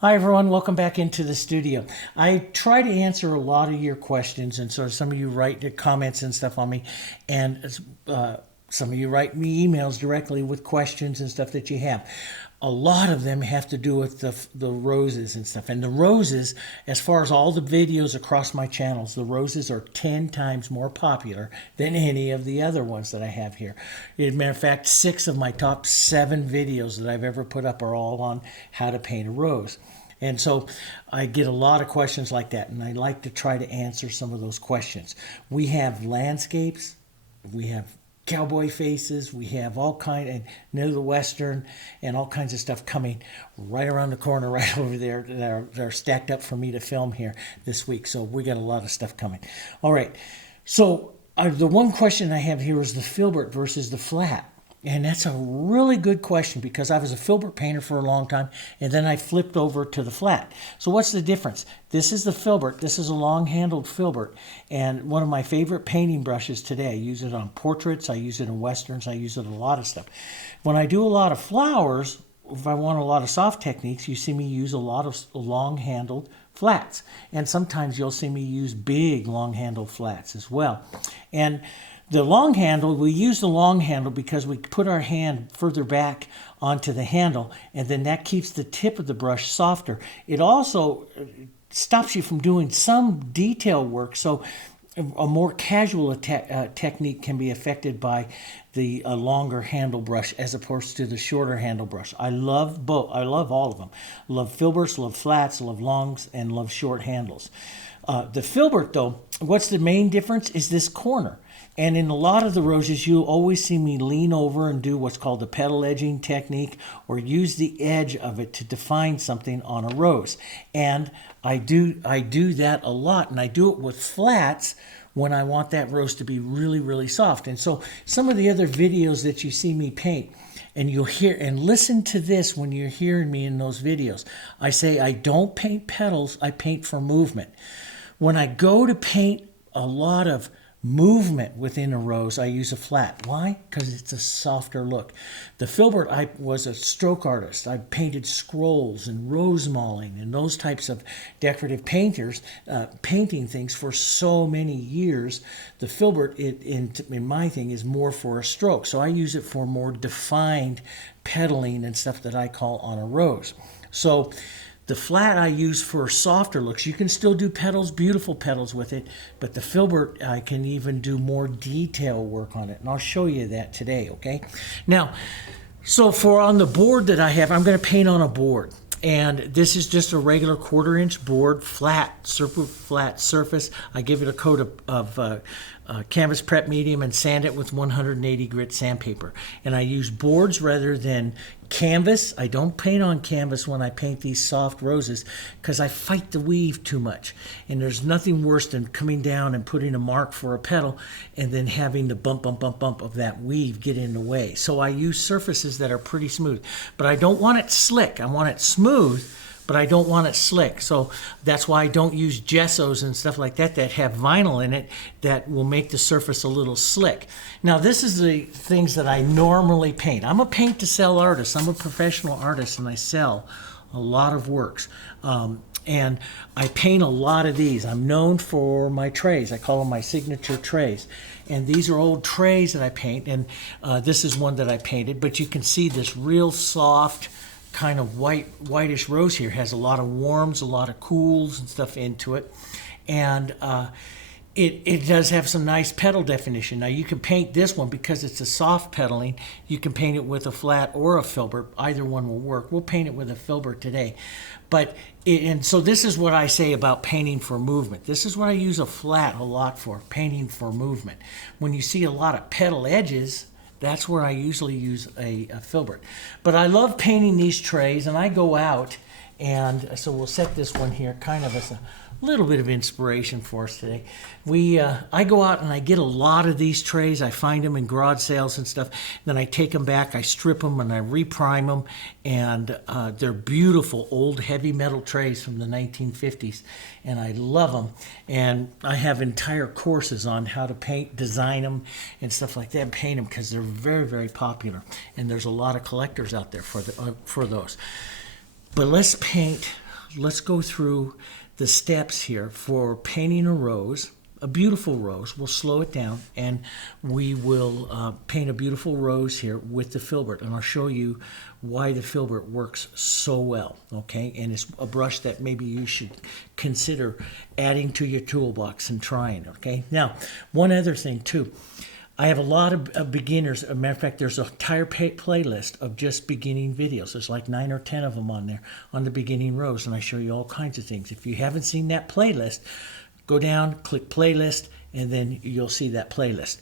Hi everyone, welcome back into the studio. I try to answer a lot of your questions, and so some of you write the comments and stuff on me, and some of you write me emails directly with questions and stuff that you have. A lot of them have to do with the roses and stuff. And the roses, as far as all the videos across my channels, the roses are 10 times more popular than any of the other ones that I have here. As a matter of fact, 6 of my top 7 videos that I've ever put up are all on how to paint a rose. And so I get a lot of questions like that, and I like to try to answer some of those questions. We have landscapes, we have cowboy faces, we have all kind of near the western and all kinds of stuff coming right around the corner right over there that are stacked up for me to film here this week. So we got a lot of stuff coming. All right, so the one question I have here is the filbert versus the flat. And that's a really good question because I was a filbert painter for a long time, and then I flipped over to the flat. So what's the difference? This is the filbert. This is a long-handled filbert, and one of my favorite painting brushes today. I use it on portraits. I use it in westerns. I use it in a lot of stuff. When I do a lot of flowers, if I want a lot of soft techniques, you see me use a lot of long-handled flats. And sometimes you'll see me use big long-handled flats as well. And the long handle, we use the long handle because we put our hand further back onto the handle, and then that keeps the tip of the brush softer. It also stops you from doing some detail work, so a more casual technique can be affected by the longer handle brush as opposed to the shorter handle brush. I love both. I love all of them. Love filberts, love flats, love longs, and love short handles. The filbert, though, what's the main difference is this corner. And in a lot of the roses, you'll always see me lean over and do what's called the petal edging technique, or use the edge of it to define something on a rose. And I do that a lot, and I do it with flats when I want that rose to be really, really soft. And so some of the other videos that you see me paint, and you'll hear and listen to this when you're hearing me in those videos, I say I don't paint petals, I paint for movement. When I go to paint a lot of movement within a rose, I use a flat. Why? Because it's a softer look. The filbert, I was a stroke artist. I painted scrolls and rose mauling and those types of decorative painters, painting things for so many years. The filbert, in my thing, is more for a stroke. So I use it for more defined petaling and stuff that I call on a rose. So the flat I use for softer looks. You can still do petals, beautiful petals with it, but the filbert, I can even do more detail work on it, and I'll show you that today, okay? Now, so for on the board that I have, I'm going to paint on a board. And this is just a regular 1/4-inch board, flat surface. I give it a coat of canvas prep medium and sand it with 180 grit sandpaper. And I use boards rather than canvas. I don't paint on canvas when I paint these soft roses because I fight the weave too much. And there's nothing worse than coming down and putting a mark for a petal and then having the bump of that weave get in the way. So I use surfaces that are pretty smooth. But I don't want it slick. I want it smooth, but I don't want it slick. So that's why I don't use gessos and stuff like that that have vinyl in it that will make the surface a little slick. Now this is the things that I normally paint. I'm a paint to sell artist. I'm a professional artist and I sell a lot of works. And I paint a lot of these. I'm known for my trays. I call them my signature trays. And these are old trays that I paint, and this is one that I painted, but you can see this real soft kind of whitish rose here. Has a lot of warms, a lot of cools and stuff into it, and it does have some nice petal definition. Now you can paint this one because it's a soft petaling. You can paint it with a flat or a filbert. Either one will work. We'll paint it with a filbert today, but and so this is what I say about painting for movement. This is what I use a flat a lot for, painting for movement. When you see a lot of petal edges, that's where I usually use a filbert. But I love painting these trays, and I go out, and so we'll set this one here kind of as a little bit of inspiration for us today. I go out and I get a lot of these trays. I find them in garage sales and stuff. Then I take them back, I strip them, and I reprime them. And they're beautiful old heavy metal trays from the 1950s. And I love them. And I have entire courses on how to paint, design them, and stuff like that, and paint them because they're very, very popular. And there's a lot of collectors out there for those. But let's paint let's go through the steps here for painting a rose, a beautiful rose. We'll slow it down, and we will paint a beautiful rose here with the filbert, and I'll show you why the filbert works so well, okay? And it's a brush that maybe you should consider adding to your toolbox and trying, okay? Now, one other thing too. I have a lot of beginners. As a matter of fact, there's an entire playlist of just beginning videos. There's like 9 or 10 of them on there on the beginning rose, and I show you all kinds of things. If you haven't seen that playlist, go down, click playlist, and then you'll see that playlist.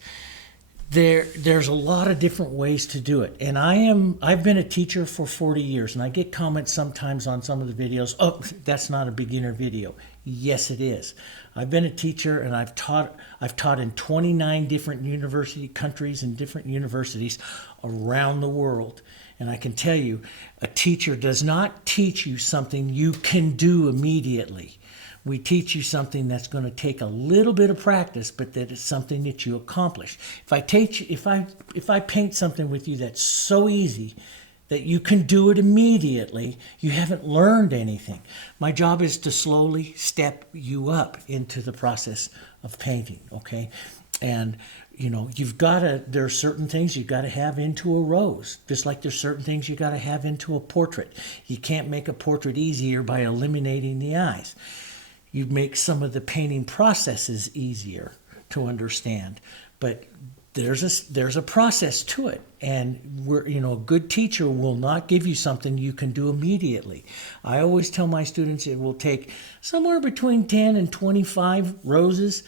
There's a lot of different ways to do it, and I've been a teacher for 40 years, and I get comments sometimes on some of the videos. Oh, that's not a beginner video. Yes, it is. I've been a teacher, and I've taught in 29 different university countries and different universities around the world. And I can tell you, a teacher does not teach you something you can do immediately. We teach you something that's going to take a little bit of practice, but that it's something that you accomplish. If I paint something with you that's so easy that you can do it immediately, you haven't learned anything. My job is to slowly step you up into the process of painting, okay? And you know, there are certain things you've got to have into a rose, just like there's certain things you got to have into a portrait. You can't make a portrait easier by eliminating the eyes. You make some of the painting processes easier to understand, but there's a process to it, and a good teacher will not give you something you can do immediately. I always tell my students it will take somewhere between 10 and 25 roses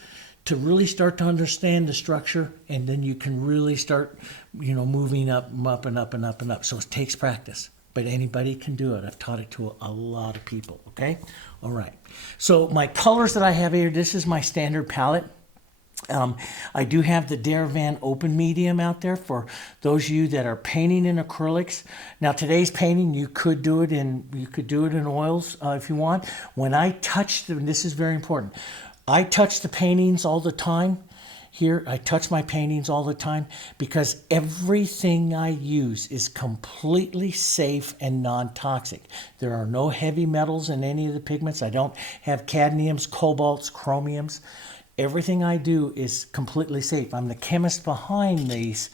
to really start to understand the structure, and then you can really start, moving up and up and up and up and up. So it takes practice, but anybody can do it. I've taught it to a lot of people, okay? All right. So my colors that I have here, this is my standard palette. I do have the Diarylide Open Medium out there for those of you that are painting in acrylics. Now today's painting, you could do it in oils if you want. When I touch them, this is very important. I touch the paintings all the time. Here, I touch my paintings all the time because everything I use is completely safe and non-toxic. There are no heavy metals in any of the pigments. I don't have cadmiums, cobalts, chromiums. Everything I do is completely safe. I'm the chemist behind these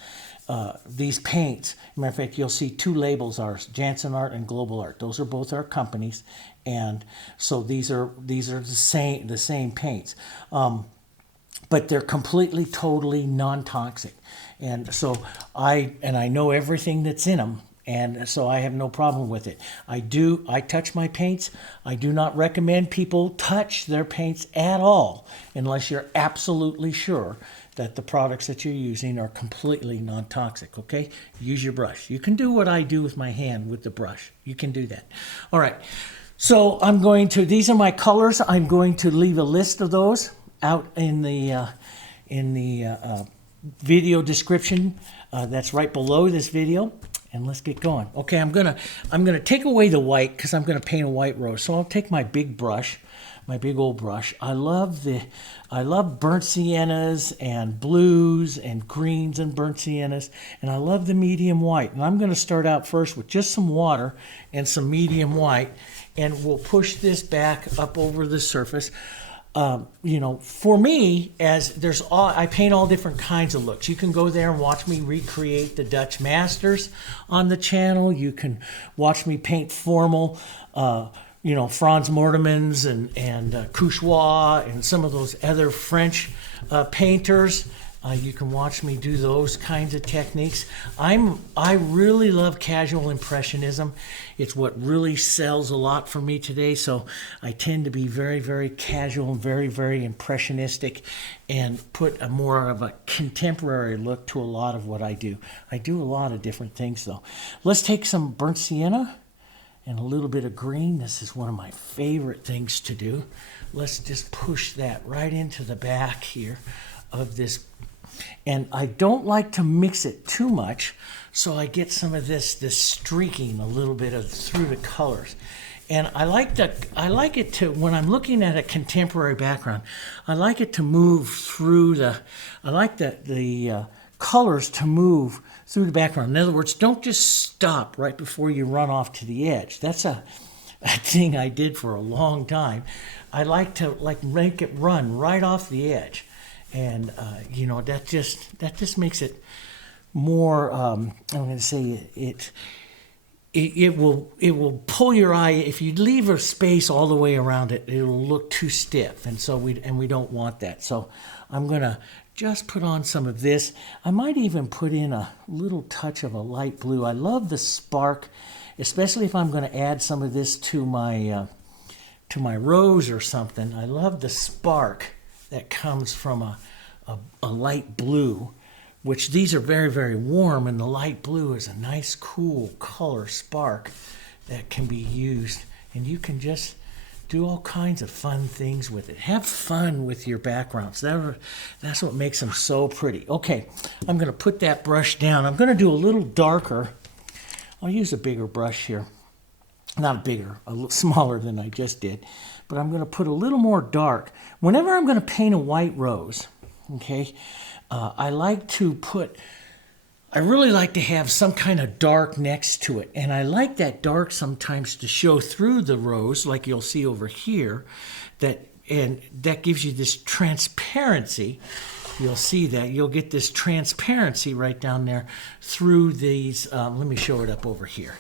paints. Matter of fact, you'll see two labels: ours, Jansen Art and Global Art. Those are both our companies, and so these are the same paints. But they're completely, totally non-toxic, and so I know everything that's in them, and so I have no problem with it. I touch my paints. I do not recommend people touch their paints at all unless you're absolutely sure that the products that you're using are completely non-toxic, okay? Use your brush. You can do what I do with my hand with the brush. You can do that. All right, so these are my colors. I'm going to leave a list of those out in the video description that's right below this video, and let's get going. Okay, I'm gonna take away the white because I'm gonna paint a white rose. So I'll take my big brush, my big old brush. I love burnt siennas and blues and greens and burnt siennas, and I love the medium white. And I'm gonna start out first with just some water and some medium white, and we'll push this back up over the surface. For me, I paint all different kinds of looks. You can go there and watch me recreate the Dutch masters on the channel. You can watch me paint formal, Franz Mortemans and Couchois and some of those other French painters. You can watch me do those kinds of techniques. I really love casual impressionism. It's what really sells a lot for me today. So I tend to be very, very casual and very, very impressionistic and put a more of a contemporary look to a lot of what I do. I do a lot of different things though. Let's take some burnt sienna and a little bit of green. This is one of my favorite things to do. Let's just push that right into the back here of this. And I don't like to mix it too much, so I get some of this streaking a little bit through the colors. And I like it to, when I'm looking at a contemporary background, I like it to move through I like the colors to move through the background. In other words, don't just stop right before you run off to the edge. That's a thing I did for a long time. I like to make it run right off the edge, and that just makes it more. I'm going to say it will pull your eye. If you leave a space all the way around it, it'll look too stiff, and so we don't want that. So I'm going to just put on some of this. I might even put in a little touch of a light blue. I love the spark, especially if I'm going to add some of this to my rose or something. I love the spark that comes from a light blue, which these are very, very warm, and the light blue is a nice, cool color spark that can be used, and you can just do all kinds of fun things with it. Have fun with your backgrounds. That's what makes them so pretty. Okay, I'm going to put that brush down. I'm going to do a little darker. I'll use a bigger brush here. Not bigger, a little smaller than I just did. But I'm going to put a little more dark. Whenever I'm going to paint a white rose, okay, I really like to have some kind of dark next to it. And I like that dark sometimes to show through the rose, like you'll see over here, and that gives you this transparency. You'll see that. You'll get this transparency right down there through these. Let me show it up over here.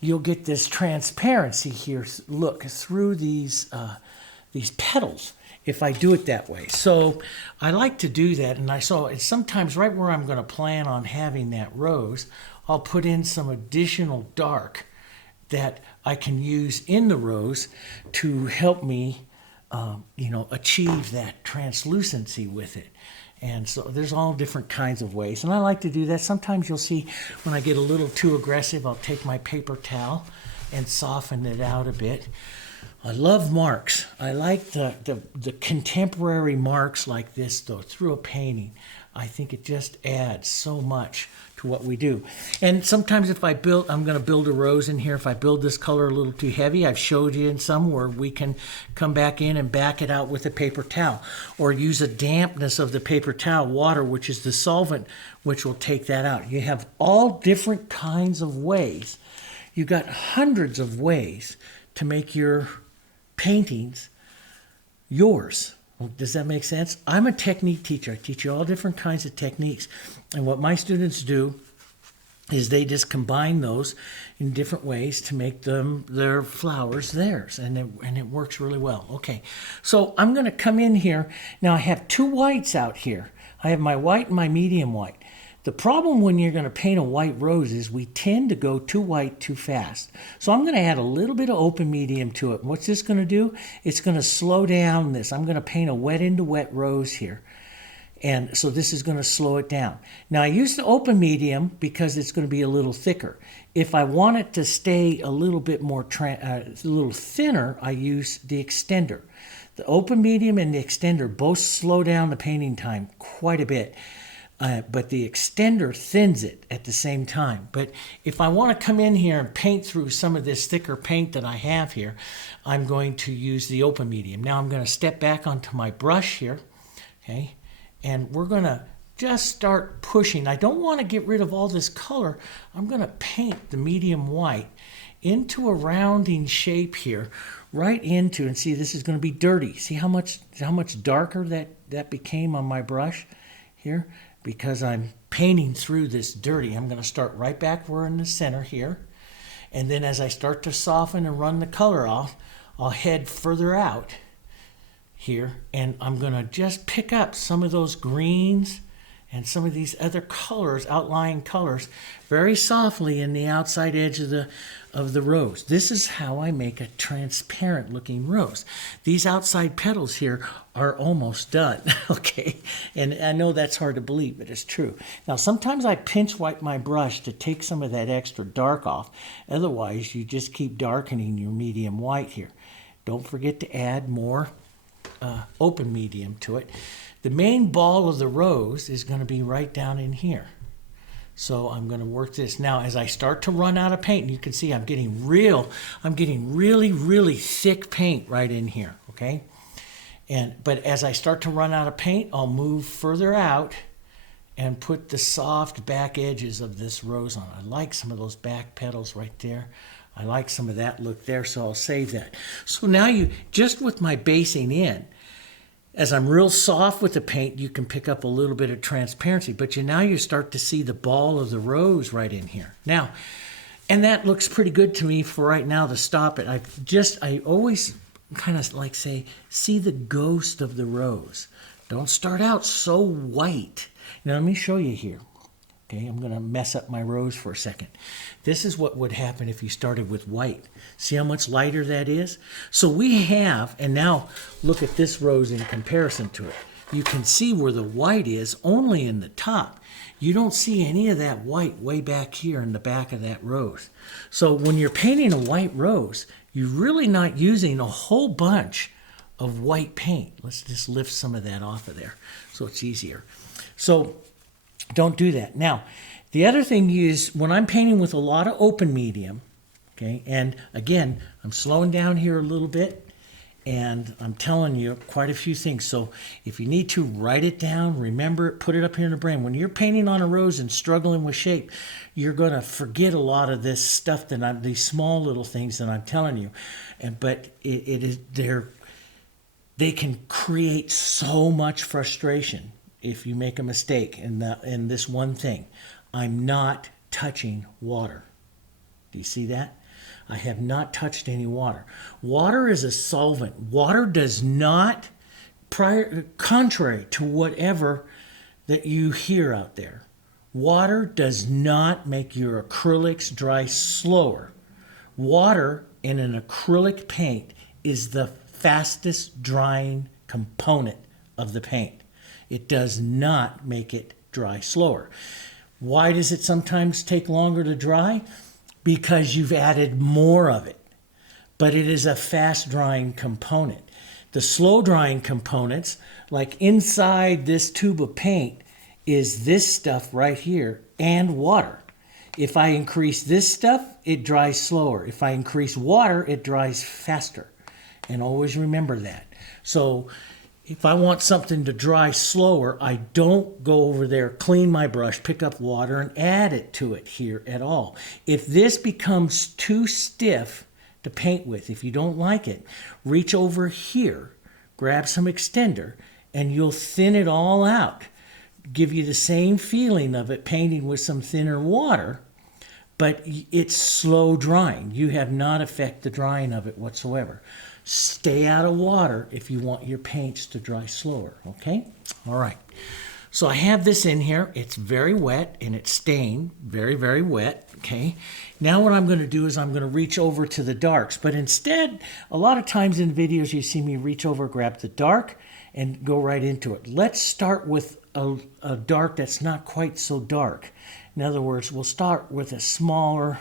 You'll get this transparency here, look, through these petals, if I do it that way. So I like to do that, and I saw it sometimes right where I'm going to plan on having that rose, I'll put in some additional dark that I can use in the rose to help me, achieve that translucency with it. And so there's all different kinds of ways, and I like to do that. Sometimes you'll see when I get a little too aggressive, I'll take my paper towel and soften it out a bit. I love marks. I like the contemporary marks like this, though, through a painting. I think it just adds so much to what we do. And sometimes if I'm going to build a rose in here, if I build this color a little too heavy, I've showed you in some where we can come back in and back it out with a paper towel, or use a dampness of the paper towel, water, which is the solvent, which will take that out. You have all different kinds of ways. You've got hundreds of ways to make your paintings yours. Does that make sense? I'm a technique teacher. I teach you all different kinds of techniques. And what my students do is they just combine those in different ways to make their flowers theirs. And it works really well. Okay, so I'm going to come in here. Now I have two whites out here. I have my white and my medium white. The problem when you're going to paint a white rose is we tend to go too white too fast. So I'm going to add a little bit of open medium to it. What's this going to do? It's going to slow down this. I'm going to paint a wet into wet rose here. And so this is going to slow it down. Now I use the open medium because it's going to be a little thicker. If I want it to stay a little bit more, a little thinner, I use the extender. The open medium and the extender both slow down the painting time quite a bit. But the extender thins it at the same time. But if I want to come in here and paint through some of this thicker paint that I have here, I'm going to use the open medium. Now I'm going to step back onto my brush here, okay, and we're going to just start pushing. I don't want to get rid of all this color. I'm going to paint the medium white into a rounding shape here, right into, and see, this is going to be dirty. See how much darker that became on my brush here? Because I'm painting through this dirty. I'm going to start right back where in the center here. And then as I start to soften and run the color off, I'll head further out here. And I'm going to just pick up some of those greens and some of these other colors, outlying colors, very softly in the outside edge of the rose. This is how I make a transparent looking rose. These outside petals here are almost done, okay? And I know that's hard to believe, but it's true. Now, sometimes I pinch wipe my brush to take some of that extra dark off. Otherwise, you just keep darkening your medium white here. Don't forget to add more open medium to it. The main ball of the rose is going to be right down in here. So I'm going to work this. Now, as I start to run out of paint, you can see I'm getting really, really thick paint right in here, okay? But as I start to run out of paint, I'll move further out and put the soft back edges of this rose on. I like some of those back petals right there. I like some of that look there, so I'll save that. So now you, just with my basing in, as I'm real soft with the paint, you can pick up a little bit of transparency, but now you start to see the ball of the rose right in here. Now, and that looks pretty good to me for right now to stop it. I always kind of like say, see the ghost of the rose. Don't start out so white. Now let me show you here. Okay, I'm going to mess up my rose for a second. This is what would happen if you started with white. See how much lighter that is? So we have, and now look at this rose in comparison to it. You can see where the white is only in the top. You don't see any of that white way back here in the back of that rose. So when you're painting a white rose, you're really not using a whole bunch of white paint. Let's just lift some of that off of there so it's easier. So don't do that. Now, the other thing is when I'm painting with a lot of open medium, okay, and again, I'm slowing down here a little bit, and I'm telling you quite a few things. So if you need to, write it down, remember it, put it up here in the brain. When you're painting on a rose and struggling with shape, you're going to forget a lot of this stuff these small little things that I'm telling you. But they can create so much frustration if you make a mistake in this one thing. I'm not touching water. Do you see that? I have not touched any water. Water is a solvent. Water does not, contrary to whatever that you hear out there, water does not make your acrylics dry slower. Water in an acrylic paint is the fastest drying component of the paint. It does not make it dry slower. Why does it sometimes take longer to dry? Because you've added more of it. But it is a fast drying component. The slow drying components, like inside this tube of paint, is this stuff right here and water. If I increase this stuff, it dries slower. If I increase water, it dries faster. And always remember that. So if I want something to dry slower, I don't go over there, clean my brush, pick up water, and add it to it here at all. If this becomes too stiff to paint with, if you don't like it, reach over here, grab some extender, and you'll thin it all out. Give you the same feeling of it painting with some thinner water, but it's slow drying. You have not affected the drying of it whatsoever. Stay out of water if you want your paints to dry slower, okay? All right. So I have this in here. It's very wet and it's stained, very, very wet, okay? Now what I'm going to do is I'm going to reach over to the darks, but instead, a lot of times in videos you see me reach over, grab the dark, and go right into it. Let's start with a dark that's not quite so dark. In other words, we'll start with a smaller,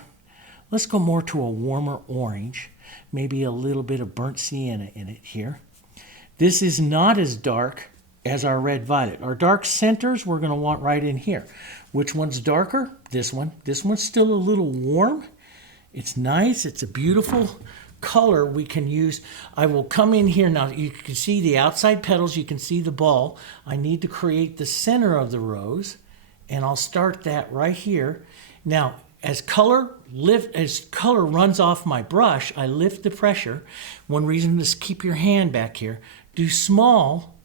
let's go more to a warmer orange. Maybe a little bit of burnt sienna in it here. This is not as dark as our red violet. Our dark centers we're going to want right in here. Which one's darker? This one. This one's still a little warm. It's nice. It's a beautiful color we can use. I will come in here now. You can see the outside petals. You can see the ball. I need to create the center of the rose, and I'll start that right here. Now, as color runs off my brush, I lift the pressure. One reason is keep your hand back here. Do small,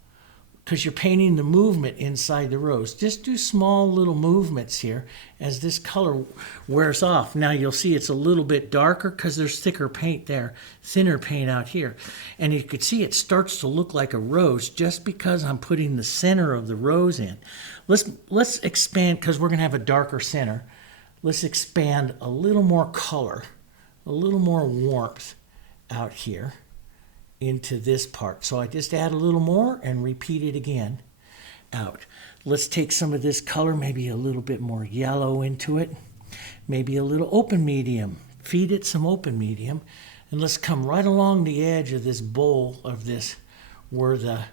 because you're painting the movement inside the rose. Just do small little movements here as this color wears off. Now you'll see it's a little bit darker because there's thicker paint there, thinner paint out here. And you can see it starts to look like a rose just because I'm putting the center of the rose in. Let's expand, because we're going to have a darker center. Let's expand a little more color, a little more warmth out here into this part. So I just add a little more and repeat it again out. Let's take some of this color, maybe a little bit more yellow into it, maybe a little open medium. Feed it some open medium, and let's come right along the edge of this bowl of this where the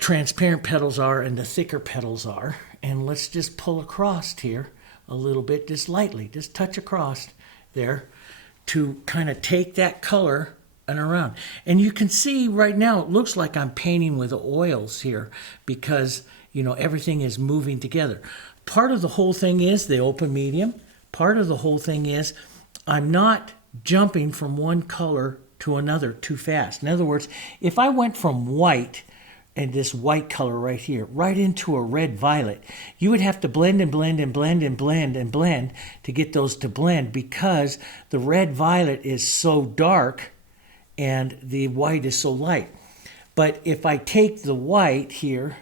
transparent petals are and the thicker petals are. And let's just pull across here a little bit, just lightly, just touch across there to kind of take that color and around. And you can see right now it looks like I'm painting with oils here because You know, everything is moving together. Part of the whole thing is the open medium. Part of the whole thing is I'm not jumping from one color to another too fast. In other words, if I went from white and this white color right here, right into a red violet, you would have to blend and blend and blend and blend and blend to get those to blend, because the red violet is so dark and the white is so light. But if I take the white here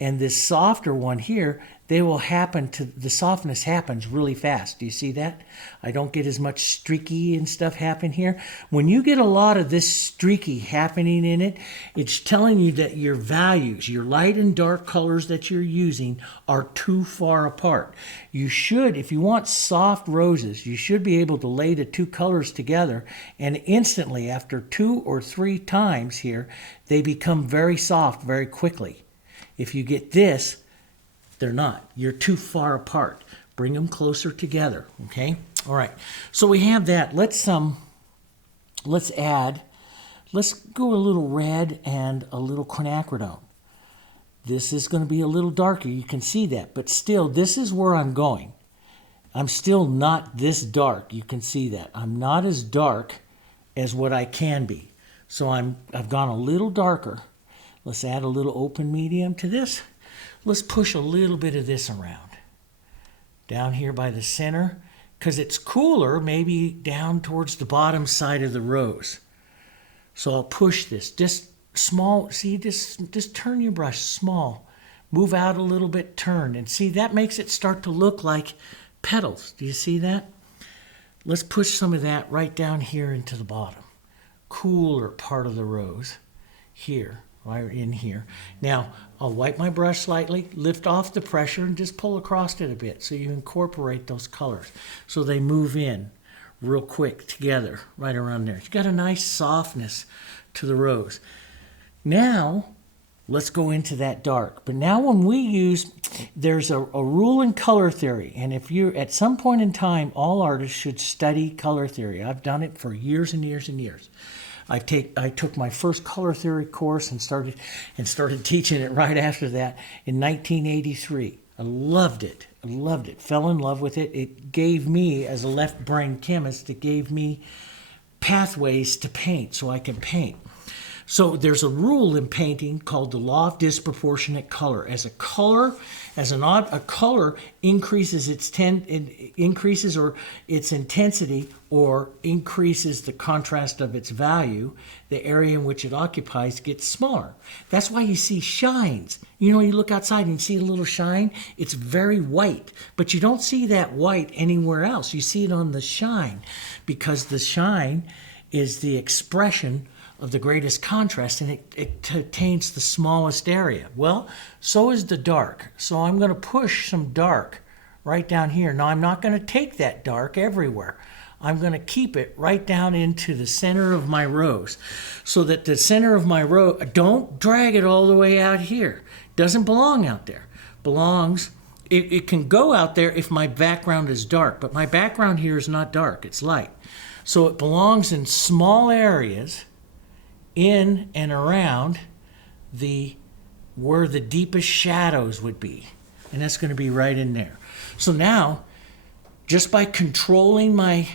and this softer one here, they will happen to, the softness happens really fast. Do you see that? I don't get as much streaky and stuff happen here. When you get a lot of this streaky happening in it, it's telling you that your values, your light and dark colors that you're using are too far apart. You should, if you want soft roses, you should be able to lay the two colors together, and instantly after 2 or 3 times here, they become very soft very quickly. If you get this, they're not. You're too far apart. Bring them closer together, okay? All right. So we have that. Let's go a little red and a little quinacridone. This is going to be a little darker. You can see that, but still, this is where I'm going. I'm still not this dark. You can see that. I'm not as dark as what I can be. So I've gone a little darker. Let's add a little open medium to this. Let's push a little bit of this around down here by the center, because it's cooler maybe down towards the bottom side of the rose. So I'll push this just small. See, just turn your brush small, move out a little bit, turn, and see, that makes it start to look like petals. Do you see that? Let's push some of that right down here into the bottom, cooler part of the rose here. Right in here. Now, I'll wipe my brush slightly, lift off the pressure, and just pull across it a bit so you incorporate those colors so they move in real quick together right around there. It's got a nice softness to the rose. Now, let's go into that dark. But now when we use, there's a rule in color theory, and if you're at some point in time, all artists should study color theory. I've done it for years and years and years. I took my first color theory course and started teaching it right after that in 1983. I loved it. I loved it. Fell in love with it. It gave me, as a left-brain chemist, it gave me pathways to paint so I can paint. So there's a rule in painting called the law of disproportionate color. As a color increases increases or its intensity or increases the contrast of its value, the area in which it occupies gets smaller. That's why you see shines. You know, you look outside and you see a little shine. It's very white, but you don't see that white anywhere else. You see it on the shine, because the shine is the expression of the greatest contrast, and it attains the smallest area. Well, so is the dark. So I'm going to push some dark right down here. Now, I'm not going to take that dark everywhere. I'm going to keep it right down into the center of my rose, so that the center of my rose, don't drag it all the way out here. Doesn't belong out there. Belongs, it can go out there if my background is dark, but my background here is not dark, it's light. So it belongs in small areas in and around where the deepest shadows would be. And that's going to be right in there. So now, just by controlling my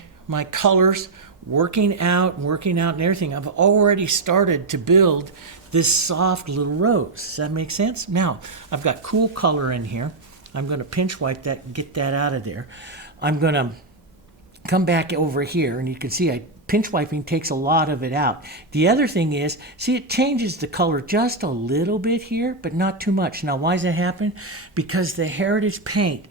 colors, working out and everything, I've already started to build this soft little rose. Does that make sense? Now, I've got cool color in here. I'm going to pinch wipe that and get that out of there. I'm going to come back over here, and you can see pinch wiping takes a lot of it out. The other thing is, see, it changes the color just a little bit here, but not too much. Now, why does that happen? Because the Heritage paint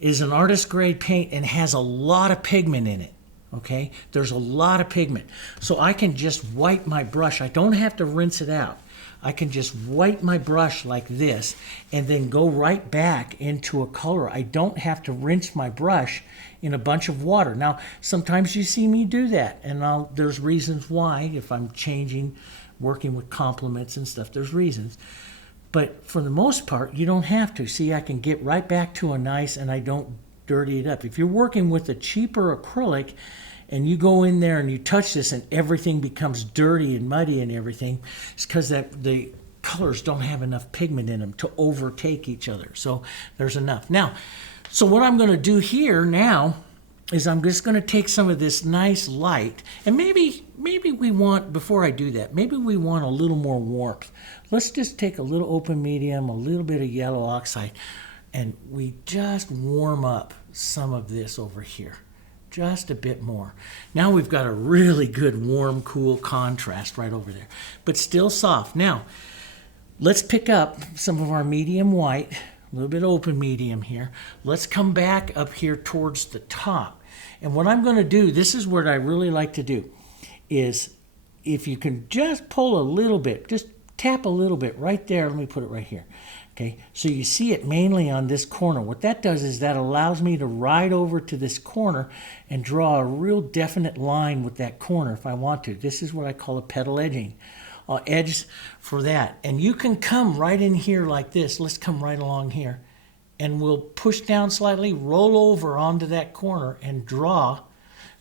is an artist grade paint and has a lot of pigment in it. Okay, there's a lot of pigment. So I can just wipe my brush. I don't have to rinse it out. I can just wipe my brush like this and then go right back into a color. I don't have to rinse my brush in a bunch of water. Now, sometimes you see me do that, and there's reasons why. If I'm changing, working with complements and stuff, there's reasons. But for the most part, you don't have to. See, I can get right back to a nice, and I don't dirty it up. If you're working with a cheaper acrylic and you go in there and you touch this and everything becomes dirty and muddy and everything, it's because the colors don't have enough pigment in them to overtake each other. So there's enough. Now, so what I'm going to do here now is I'm just going to take some of this nice light, and maybe we want, before I do that, maybe we want a little more warmth. Let's just take a little open medium, a little bit of yellow oxide, and we just warm up some of this over here. Just a bit more. Now we've got a really good warm, cool contrast right over there, but still soft. Now, let's pick up some of our medium white, a little bit open medium here. Let's come back up here towards the top. And what I'm going to do, this is what I really like to do, is if you can just pull a little bit, just tap a little bit right there. Let me put it right here. Okay, so you see it mainly on this corner. What that does is that allows me to ride over to this corner and draw a real definite line with that corner if I want to. This is what I call a petal edging. I'll edge for that. And you can come right in here like this. Let's come right along here. And we'll push down slightly, roll over onto that corner and draw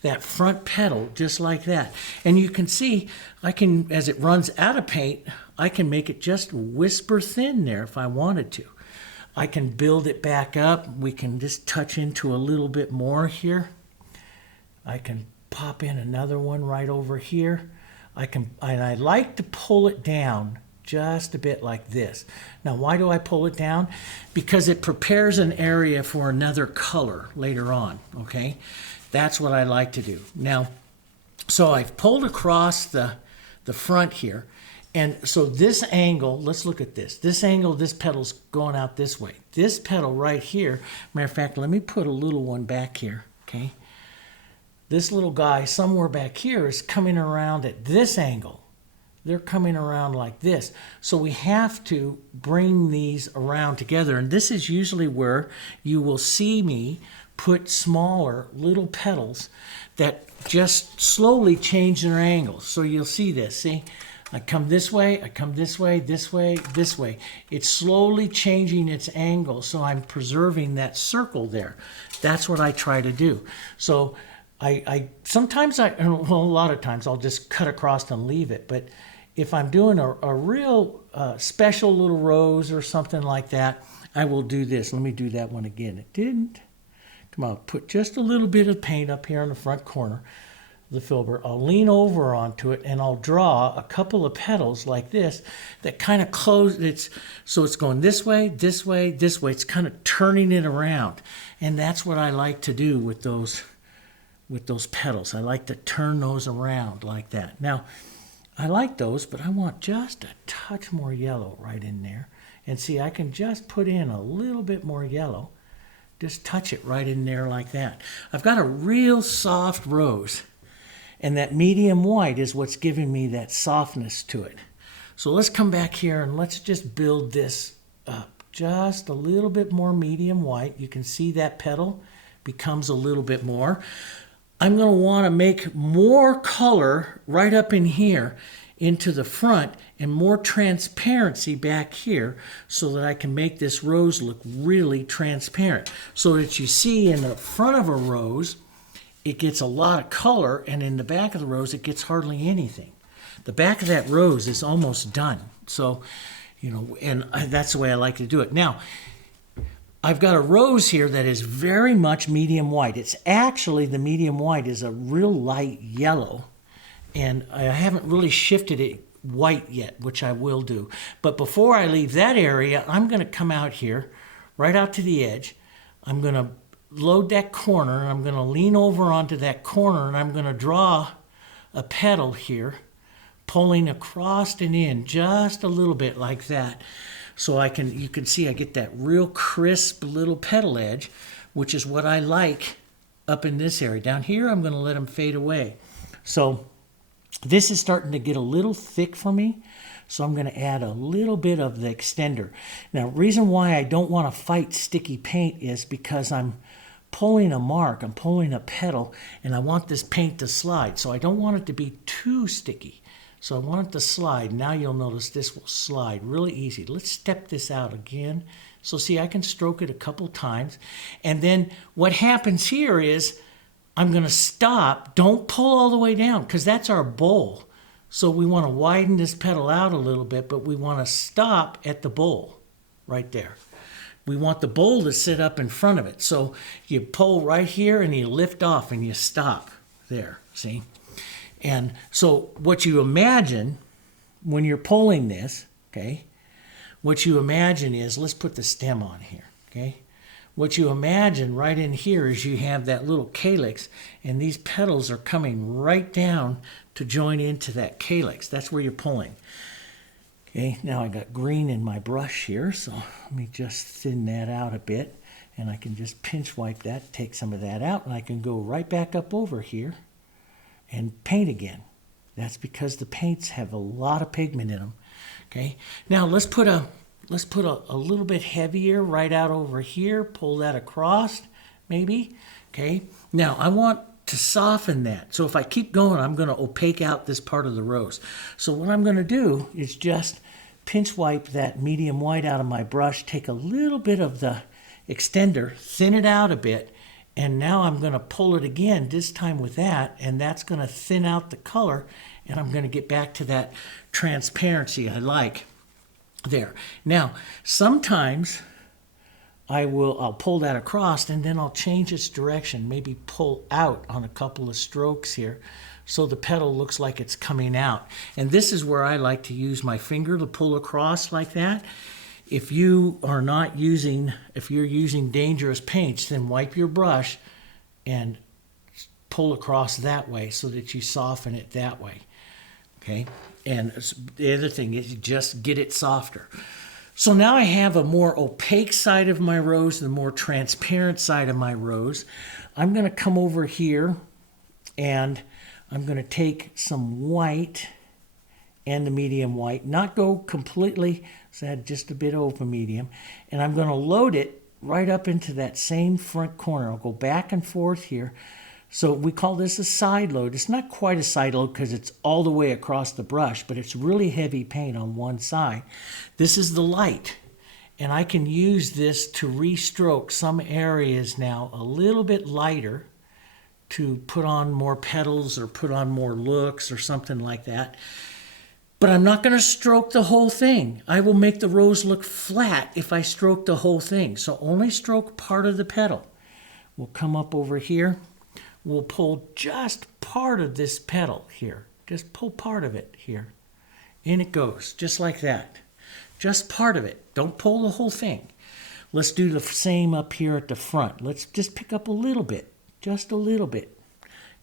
that front petal just like that. And you can see, I can, as it runs out of paint, I can make it just whisper thin there if I wanted to. I can build it back up. We can just touch into a little bit more here. I can pop in another one right over here. And I like to pull it down just a bit like this. Now, why do I pull it down? Because it prepares an area for another color later on, okay? That's what I like to do. Now, so I've pulled across the front here. And so this angle, let's look at this. This angle, this petal's going out this way. This petal right here, matter of fact, let me put a little one back here, okay? This little guy somewhere back here is coming around at this angle. They're coming around like this. So we have to bring these around together. And this is usually where you will see me put smaller little petals that just slowly change their angles. So you'll see this, see? I come this way, I come this way, this way, this way. It's slowly changing its angle, so I'm preserving that circle there. That's what I try to do. So sometimes a lot of times I'll just cut across and leave it, but if I'm doing a real special little rose or something like that, I will do this. Let me do that one again. It didn't. Come on, put just a little bit of paint up here on the front corner of the filbert. I'll lean over onto it and I'll draw a couple of petals like this that kind of close. So it's going this way, this way, this way. It's kind of turning it around. And that's what I like to do with those petals. I like to turn those around like that. Now, I like those, but I want just a touch more yellow right in there. And see, I can just put in a little bit more yellow. Just touch it right in there like that. I've got a real soft rose, and that medium white is what's giving me that softness to it. So let's come back here and let's just build this up. Just a little bit more medium white. You can see that petal becomes a little bit more. I'm going to want to make more color right up in here into the front and more transparency back here so that I can make this rose look really transparent. So that you see in the front of a rose, it gets a lot of color, and in the back of the rose, it gets hardly anything. The back of that rose is almost done. So, and that's the way I like to do it. Now, I've got a rose here that is very much medium white. It's actually, the medium white is a real light yellow, and I haven't really shifted it white yet, which I will do. But before I leave that area, I'm going to come out here, right out to the edge. I'm going to load that corner, and I'm going to lean over onto that corner, and I'm going to draw a petal here, pulling across and in just a little bit like that. So you can see I get that real crisp little petal edge, which is what I like up in this area. Down here, I'm going to let them fade away. So this is starting to get a little thick for me, so I'm going to add a little bit of the extender. Now, reason why I don't want to fight sticky paint is because I'm pulling a mark, I'm pulling a petal, and I want this paint to slide. So I don't want it to be too sticky. So I want it to slide. Now you'll notice this will slide really easy. Let's step this out again. So see, I can stroke it a couple times. And then what happens here is I'm going to stop. Don't pull all the way down, because that's our bowl. So we want to widen this petal out a little bit, but we want to stop at the bowl right there. We want the bowl to sit up in front of it. So you pull right here and you lift off and you stop there, see? And so what you imagine when you're pulling this, okay, what you imagine is, let's put the stem on here, okay? What you imagine right in here is you have that little calyx, and these petals are coming right down to join into that calyx. That's where you're pulling. Okay, now I got green in my brush here, so let me just thin that out a bit, and I can just pinch wipe that, take some of that out, and I can go right back up over here and paint again. That's because the paints have a lot of pigment in them. Okay, now let's put a little bit heavier right out over here, pull that across, maybe. Okay, now I want to soften that. So if I keep going, I'm going to opaque out this part of the rose. So what I'm going to do is just pinch wipe that medium white out of my brush, take a little bit of the extender, thin it out a bit, and now I'm going to pull it again, this time with that, and that's going to thin out the color, and I'm going to get back to that transparency I like there. Now, sometimes I'll pull that across, and then I'll change its direction, maybe pull out on a couple of strokes here, so the petal looks like it's coming out. And this is where I like to use my finger to pull across like that. If you are not using, if you're using dangerous paints, then wipe your brush and pull across that way so that you soften it that way. Okay? And the other thing is just get it softer. So now I have a more opaque side of my rose, the more transparent side of my rose. I'm going to come over here and I'm going to take some white and the medium white, not go completely, so add just a bit of open medium, and I'm going to load it right up into that same front corner. I'll go back and forth here. So we call this a side load. It's not quite a side load because it's all the way across the brush, but it's really heavy paint on one side. This is the light, and I can use this to restroke some areas now a little bit lighter to put on more petals or put on more looks or something like that. But I'm not going to stroke the whole thing. I will make the rose look flat if I stroke the whole thing. So only stroke part of the petal. We'll come up over here. We'll pull just part of this petal here. Just pull part of it here. In it goes, just like that. Just part of it. Don't pull the whole thing. Let's do the same up here at the front. Let's just pick up a little bit. Just a little bit.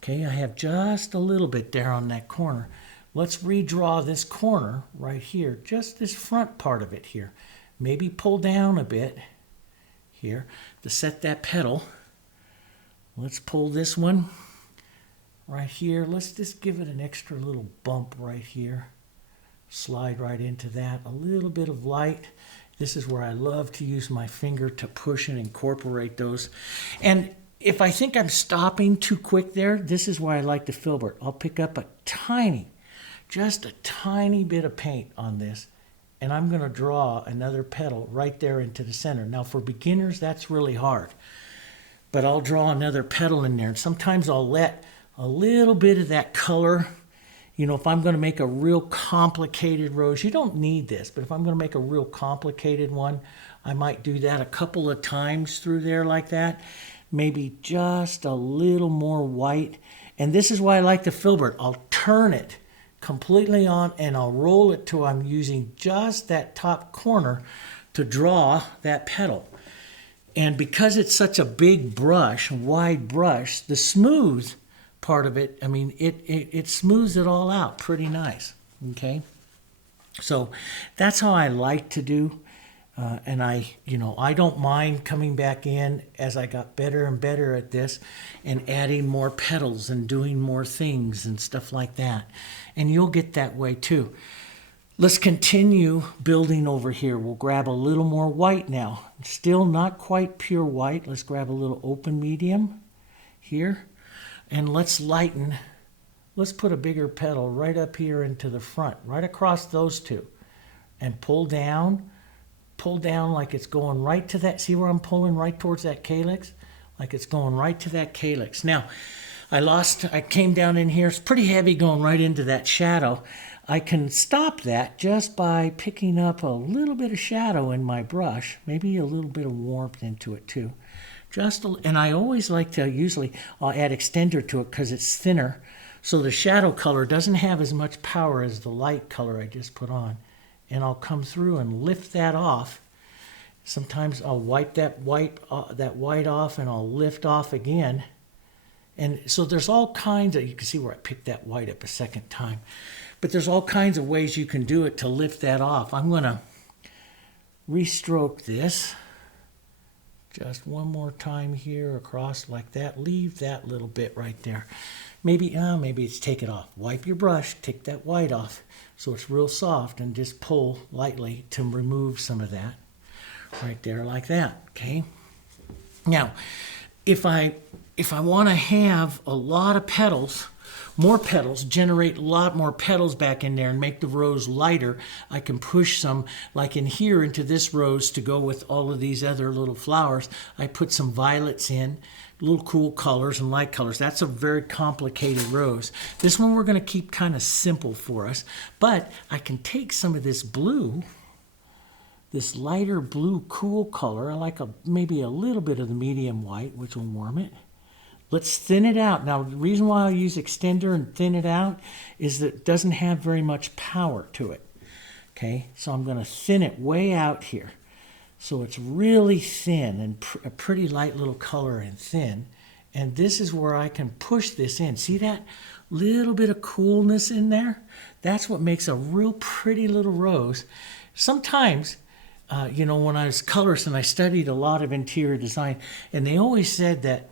Okay, I have just a little bit there on that corner. Let's redraw this corner right here, just this front part of it here. Maybe pull down a bit here to set that petal. Let's pull this one right here. Let's just give it an extra little bump right here. Slide right into that. A little bit of light. This is where I love to use my finger to push and incorporate those. And if I think I'm stopping too quick there, this is why I like the filbert. I'll pick up a just a tiny bit of paint on this, and I'm going to draw another petal right there into the center. Now for beginners, that's really hard, but I'll draw another petal in there, and sometimes I'll let a little bit of that color, you know, if I'm going to make a real complicated rose, you don't need this, but if I'm going to make a real complicated one, I might do that a couple of times through there like that, maybe just a little more white. And this is why I like the filbert. I'll turn it completely on and I'll roll it till I'm using just that top corner to draw that petal. And because it's such a big brush, wide brush, the smooth part of it, I mean, it smooths it all out pretty nice, okay? So that's how I like to do. And I don't mind coming back in as I got better and better at this and adding more petals and doing more things and stuff like that. And you'll get that way too. Let's continue building over here. We'll grab a little more white now. Still not quite pure white. Let's grab a little open medium here. And let's lighten. Let's put a bigger petal right up here into the front, right across those two. And pull down like it's going right to that. See where I'm pulling right towards that calyx? Like it's going right to that calyx. Now, I came down in here. It's pretty heavy going right into that shadow. I can stop that just by picking up a little bit of shadow in my brush, maybe a little bit of warmth into it too. And I always like to, usually I'll add extender to it because it's thinner, so the shadow color doesn't have as much power as the light color I just put on. And I'll come through and lift that off. Sometimes I'll wipe that white off and I'll lift off again. And so there's all kinds of, you can see where I picked that white up a second time. But there's all kinds of ways you can do it to lift that off. I'm going to restroke this just one more time here across like that. Leave that little bit right there. Maybe it's take it off. Wipe your brush, take that white off so it's real soft, and just pull lightly to remove some of that. Right there like that, okay? Now, if I want to have a lot of petals, more petals, generate a lot more petals back in there and make the rose lighter, I can push some, like in here, into this rose to go with all of these other little flowers. I put some violets in, little cool colors and light colors. That's a very complicated rose. This one we're going to keep kind of simple for us, but I can take some of this blue, this lighter blue cool color. I like maybe a little bit of the medium white, which will warm it. Let's thin it out. Now, the reason why I use extender and thin it out is that it doesn't have very much power to it. Okay, so I'm going to thin it way out here. So it's really thin and a pretty light little color and thin. And this is where I can push this in. See that little bit of coolness in there? That's what makes a real pretty little rose. Sometimes, when I was colorist and I studied a lot of interior design, and they always said that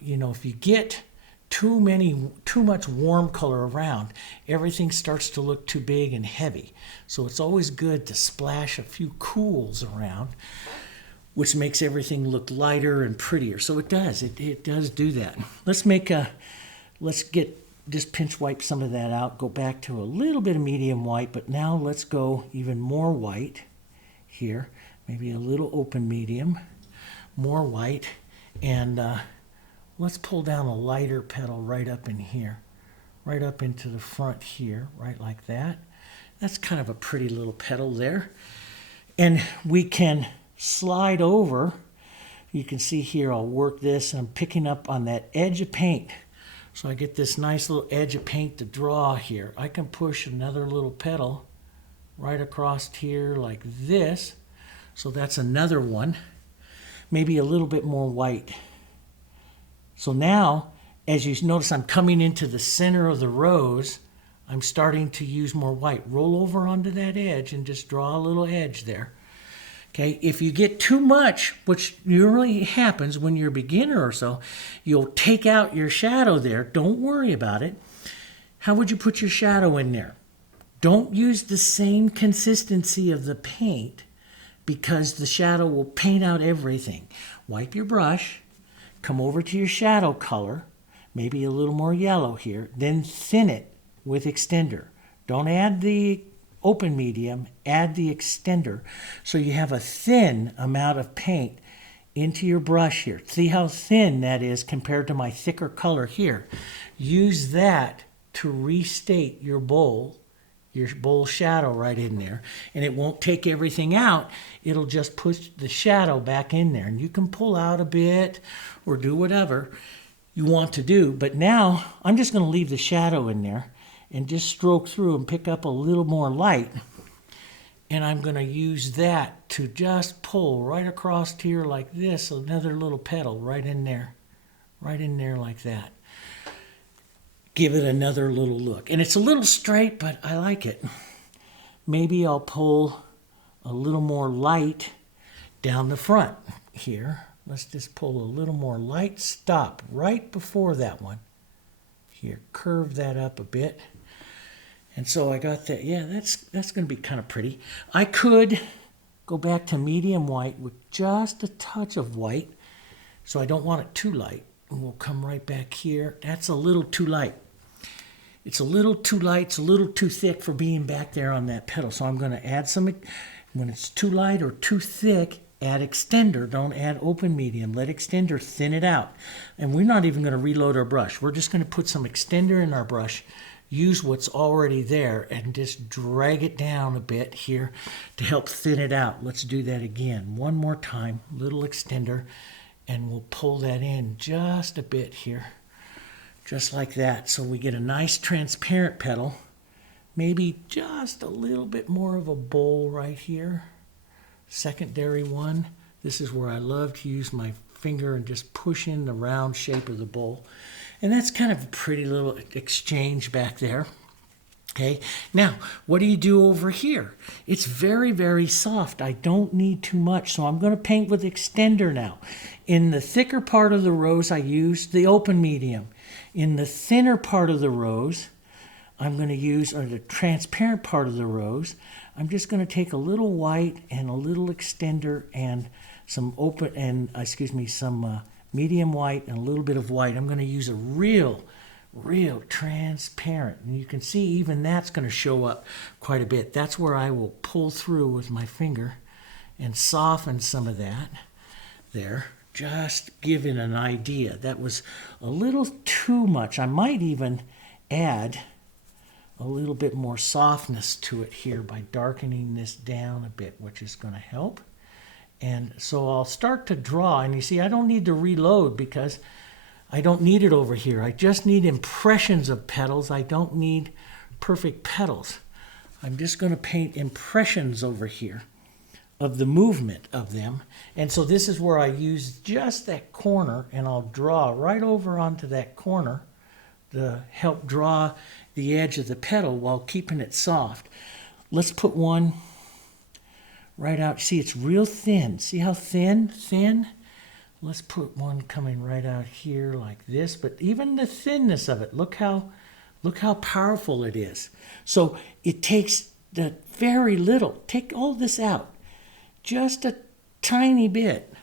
if you get too much warm color around, everything starts to look too big and heavy. So it's always good to splash a few cools around, which makes everything look lighter and prettier. So it does do that. Just pinch wipe some of that out, go back to a little bit of medium white, but now let's go even more white here, maybe a little open medium, more white, and let's pull down a lighter petal right up in here, right up into the front here, right like that. That's kind of a pretty little petal there. And we can slide over. You can see here, I'll work this, and I'm picking up on that edge of paint. So I get this nice little edge of paint to draw here. I can push another little petal right across here like this. So that's another one. Maybe a little bit more white. So now, as you notice, I'm coming into the center of the rose. I'm starting to use more white. Roll over onto that edge and just draw a little edge there. Okay, if you get too much, which usually happens when you're a beginner or so, you'll take out your shadow there. Don't worry about it. How would you put your shadow in there? Don't use the same consistency of the paint, because the shadow will paint out everything. Wipe your brush. Come over to your shadow color, maybe a little more yellow here, then thin it with extender. Don't add the open medium, add the extender, so you have a thin amount of paint into your brush here. See how thin that is compared to my thicker color here. Use that to restate your bowl shadow right in there, and it won't take everything out. It'll just push the shadow back in there, and you can pull out a bit or do whatever you want to do. But now I'm just going to leave the shadow in there and just stroke through and pick up a little more light, and I'm going to use that to just pull right across here like this, another little petal right in there like that. Give it another little look. And it's a little straight, but I like it. Maybe I'll pull a little more light down the front here. Let's just pull a little more light. Stop right before that one. Here, curve that up a bit. And so I got that. Yeah, that's going to be kind of pretty. I could go back to medium white with just a touch of white. So I don't want it too light. And we'll come right back here. That's a little too light. It's a little too light, it's a little too thick for being back there on that petal. So I'm going to add some, when it's too light or too thick, add extender. Don't add open medium. Let extender thin it out. And we're not even going to reload our brush. We're just going to put some extender in our brush, use what's already there, and just drag it down a bit here to help thin it out. Let's do that again. One more time, little extender, and we'll pull that in just a bit here, just like that. So we get a nice transparent petal, maybe just a little bit more of a bowl right here. Secondary one. This is where I love to use my finger and just push in the round shape of the bowl. And that's kind of a pretty little exchange back there. Okay, now what do you do over here? It's very, very soft. I don't need too much, so I'm going to paint with extender now. In the thicker part of the rose, I use the open medium. In the thinner part of the rose, I'm going to use, or the transparent part of the rose, I'm just going to take a little white and a little extender and some some medium white and a little bit of white. I'm going to use a real transparent. And you can see even that's going to show up quite a bit. That's where I will pull through with my finger and soften some of that there. Just giving an idea. That was a little too much. I might even add a little bit more softness to it here by darkening this down a bit, which is going to help. And so I'll start to draw, and you see I don't need to reload because I don't need it over here. I just need impressions of petals. I don't need perfect petals. I'm just going to paint impressions over here of the movement of them. And so this is where I use just that corner, and I'll draw right over onto that corner to help draw the edge of the petal while keeping it soft. Let's put one right out. See, it's real thin. See how thin? Thin. Let's put one coming right out here like this. But even the thinness of it, look how powerful it is. So it takes the very little. Take all this out. Just a tiny bit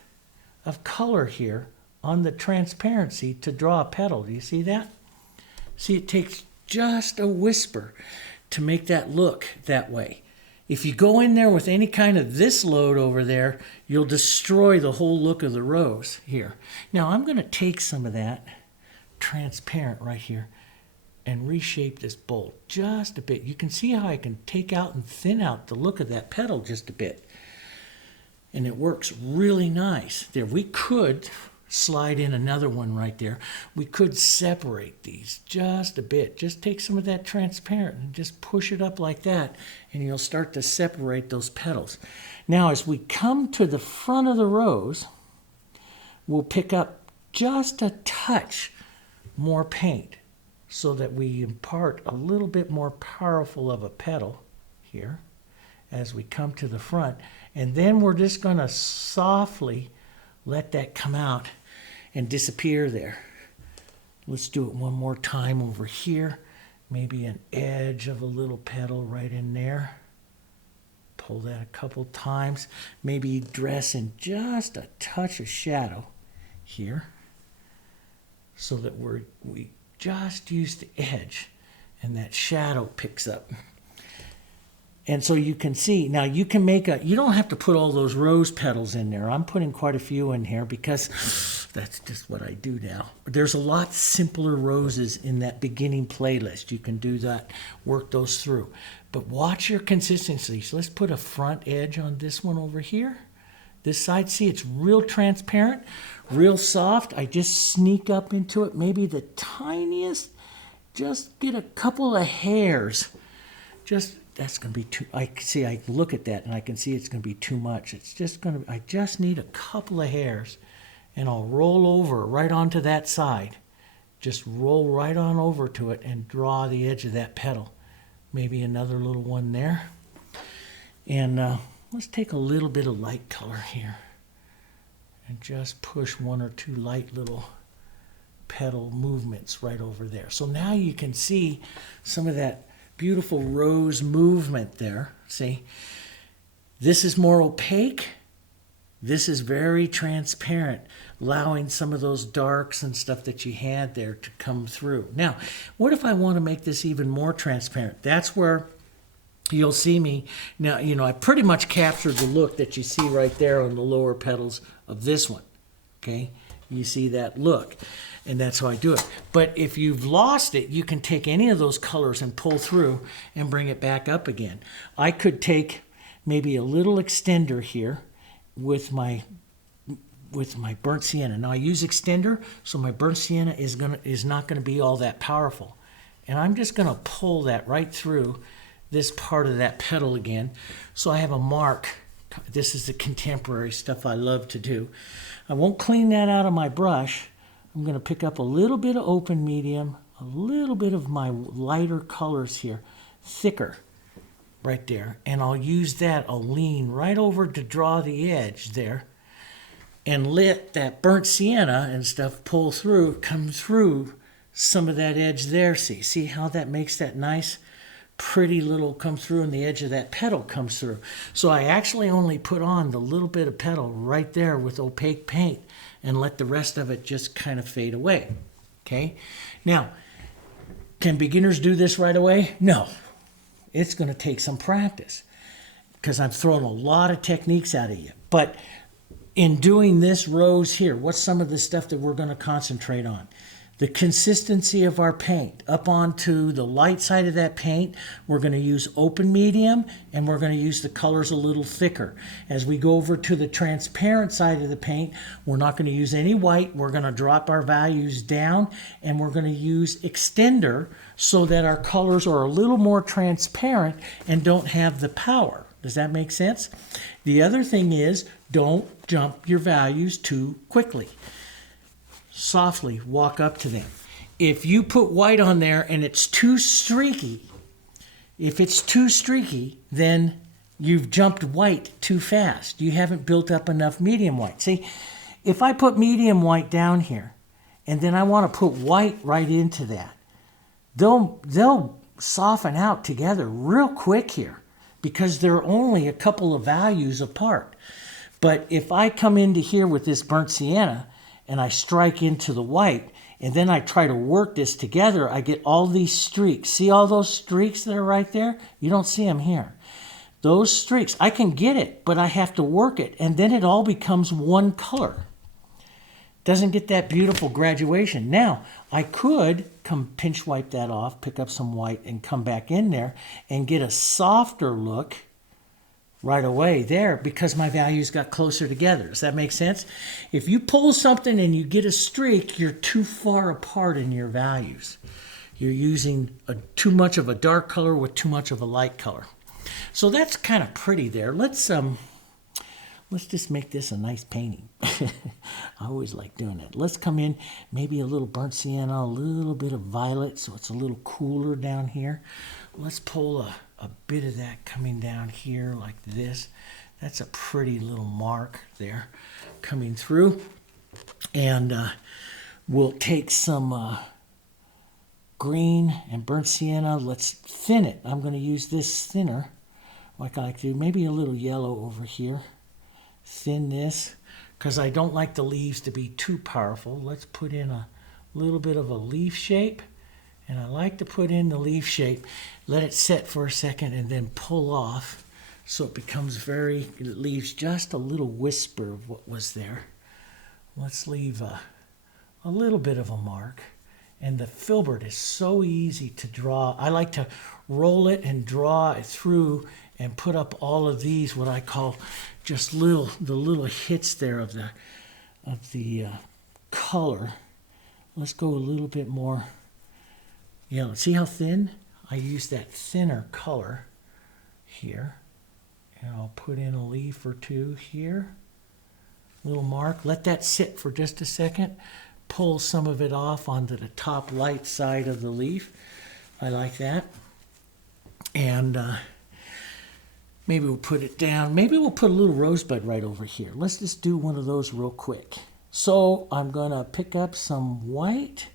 of color here on the transparency to draw a petal. Do you see that? See, it takes just a whisper to make that look that way. If you go in there with any kind of this load over there, you'll destroy the whole look of the rose here. Now I'm going to take some of that transparent right here and reshape this bowl just a bit. You can see how I can take out and thin out the look of that petal just a bit. And it works really nice. There, we could slide in another one right there. We could separate these just a bit. Just take some of that transparent and just push it up like that, and you'll start to separate those petals. Now, as we come to the front of the rose, we'll pick up just a touch more paint so that we impart a little bit more powerful of a petal here as we come to the front. And then we're just going to softly let that come out and disappear there. Let's do it one more time over here. Maybe an edge of a little petal right in there. Pull that a couple times. Maybe dress in just a touch of shadow here so that we just use the edge and that shadow picks up. And so you can see, now you can make you don't have to put all those rose petals in there. I'm putting quite a few in here because that's just what I do now. There's a lot simpler roses in that beginning playlist. You can do that, work those through. But watch your consistency. So let's put a front edge on this one over here. This side, see, it's real transparent, real soft. I just sneak up into it, maybe the tiniest, just get a couple of hairs. That's going to be too, I look at that and I can see it's going to be too much. It's just going to, I just need a couple of hairs and I'll roll over right onto that side. Just roll right on over to it and draw the edge of that petal. Maybe another little one there. And let's take a little bit of light color here and just push one or two light little petal movements right over there. So now you can see some of that beautiful rose movement there. See, this is more opaque. This is very transparent, allowing some of those darks and stuff that you had there to come through. Now, what if I want to make this even more transparent? That's where you'll see me now, I pretty much captured the look that you see right there on the lower petals of this one. Okay, you see that look, and that's how I do it. But if you've lost it, you can take any of those colors and pull through and bring it back up again. I could take maybe a little extender here with my burnt sienna. Now I use extender, so my burnt sienna is not gonna be all that powerful. And I'm just gonna pull that right through this part of that petal again. So I have a mark. This is the contemporary stuff I love to do. I won't clean that out of my brush. I'm gonna pick up a little bit of open medium, a little bit of my lighter colors here, thicker, right there. And I'll use that, I'll lean right over to draw the edge there, and let that burnt sienna and stuff pull through, come through some of that edge there. See how that makes that nice, pretty little come through, and the edge of that petal comes through. So I actually only put on the little bit of petal right there with opaque paint and let the rest of it just kind of fade away. Okay? Now, can beginners do this right away? No. It's going to take some practice because I'm throwing a lot of techniques out of you. But in doing this rose here, what's some of the stuff that we're going to concentrate on? The consistency of our paint. Up onto the light side of that paint, we're going to use open medium, and we're going to use the colors a little thicker. As we go over to the transparent side of the paint, we're not going to use any white. We're going to drop our values down, and we're going to use extender so that our colors are a little more transparent and don't have the power. Does that make sense? The other thing is, don't jump your values too quickly. Softly walk up to them. If you put white on there and it's too streaky, then you've jumped white too fast. You haven't built up enough medium white. See, if I put medium white down here and then I want to put white right into that, they'll soften out together real quick here because they're only a couple of values apart. But if I come into here with this burnt sienna and I strike into the white, and then I try to work this together, I get all these streaks. See all those streaks that are right there? You don't see them here. Those streaks, I can get it, but I have to work it, and then it all becomes one color. Doesn't get that beautiful graduation. Now, I could come pinch wipe that off, pick up some white, and come back in there and get a softer look right away there because my values got closer together. Does that make sense? If you pull something and you get a streak, you're too far apart in your values. You're using too much of a dark color with too much of a light color. So that's kind of pretty there. Let's just make this a nice painting. I always like doing it. Let's come in, maybe a little burnt sienna, a little bit of violet so it's a little cooler down here. Let's pull a bit of that coming down here like this. That's a pretty little mark there coming through. And we'll take some green and burnt sienna. Let's thin it. I'm going to use this thinner like I like to do. Maybe a little yellow over here. Thin this because I don't like the leaves to be too powerful. Let's put in a little bit of a leaf shape. And I like to put in the leaf shape, let it set for a second, and then pull off so it becomes it leaves just a little whisper of what was there. Let's leave a little bit of a mark. And the filbert is so easy to draw. I like to roll it and draw it through and put up all of these, what I call just the little hits there of the color. Let's go a little bit more. Yeah, see how thin? I use that thinner color here. And I'll put in a leaf or two here. Little mark. Let that sit for just a second. Pull some of it off onto the top light side of the leaf. I like that. And maybe we'll put it down. Maybe we'll put a little rosebud right over here. Let's just do one of those real quick. So I'm going to pick up some white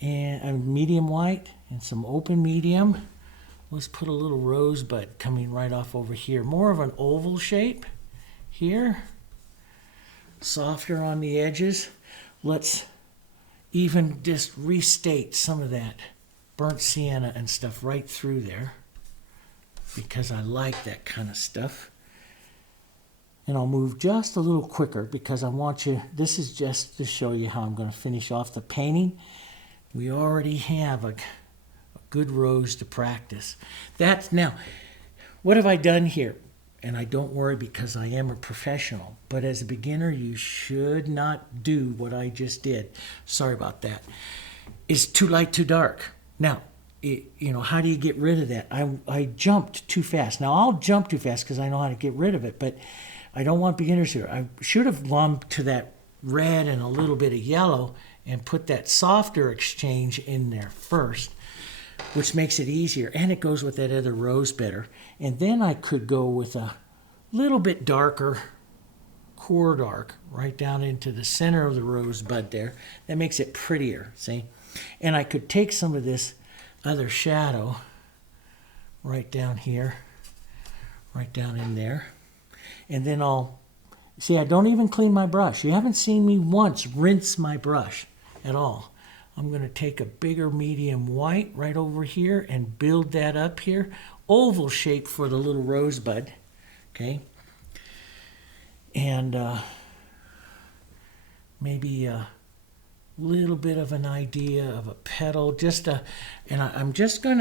and medium white and some open medium. Let's put a little rosebud coming right off over here. More of an oval shape here. Softer on the edges. Let's even just restate some of that burnt sienna and stuff right through there. because I like that kind of stuff. And I'll move just a little quicker because I want you, this is just to show you how I'm going to finish off the painting. We already have a good rose to practice. That's now, what have I done here? And I don't worry because I am a professional, but as a beginner, you should not do what I just did. Sorry about that. It's too light, too dark. Now, how do you get rid of that? I jumped too fast. Now, I'll jump too fast because I know how to get rid of it, but I don't want beginners here. I should have lumped to that red and a little bit of yellow and put that softer exchange in there first, which makes it easier. And it goes with that other rose better. And then I could go with a little bit darker, core dark, right down into the center of the rosebud there. That makes it prettier, see? And I could take some of this other shadow right down here, right down in there. And then see, I don't even clean my brush. You haven't seen me once rinse my brush at all. I'm going to take a bigger medium white right over here and build that up here. Oval shape for the little rosebud, okay? And maybe a little bit of an idea of a petal. And I'm just going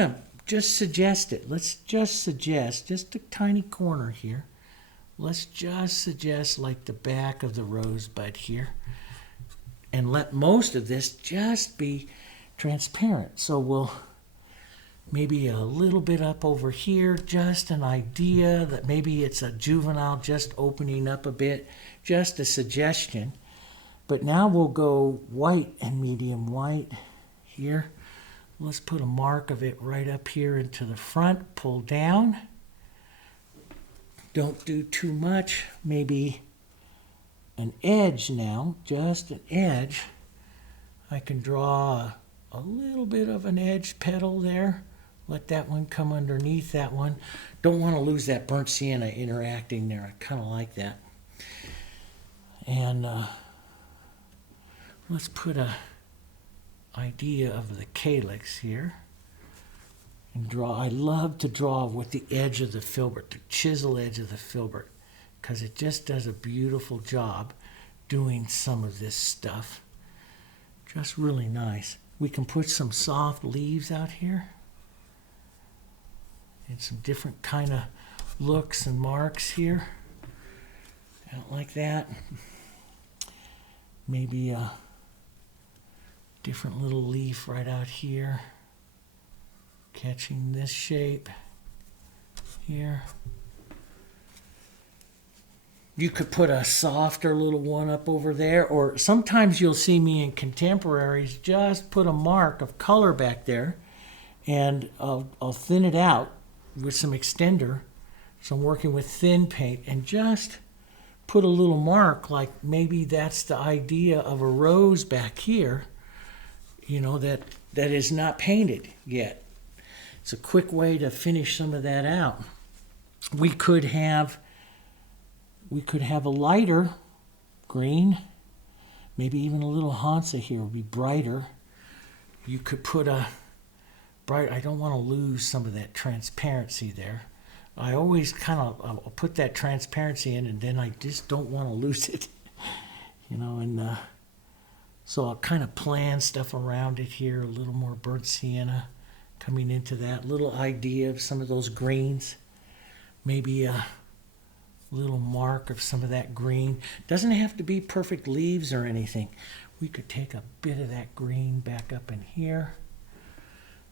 to suggest it. Let's just suggest just a tiny corner here. Let's just suggest like the back of the rosebud here. And let most of this just be transparent. So we'll maybe a little bit up over here, just an idea that maybe it's a juvenile just opening up a bit, just a suggestion. But now we'll go white and medium white here. Let's put a mark of it right up here into the front, pull down. Don't do too much, maybe an edge now, just an edge. I can draw a little bit of an edge petal there. Let that one come underneath that one. Don't want to lose that burnt sienna interacting there. I kind of like that. And let's put a idea of the calyx here. And draw. I love to draw with the edge of the filbert, the chisel edge of the filbert, because it just does a beautiful job doing some of this stuff. Just really nice. We can put some soft leaves out here and some different kind of looks and marks here. Out like that. Maybe a different little leaf right out here. Catching this shape here. You could put a softer little one up over there, or sometimes you'll see me in contemporaries just put a mark of color back there, and I'll thin it out with some extender. So I'm working with thin paint and just put a little mark, like maybe that's the idea of a rose back here, that is not painted yet. It's a quick way to finish some of that out. We could have a lighter green, maybe even a little Hansa here would be brighter. You could put a bright, I don't want to lose some of that transparency there. I always I'll put that transparency in and then I just don't want to lose it, so I'll kind of plan stuff around it here, a little more burnt sienna. Coming into that little idea of some of those greens, maybe a little mark of some of that green. Doesn't have to be perfect leaves or anything. We could take a bit of that green back up in here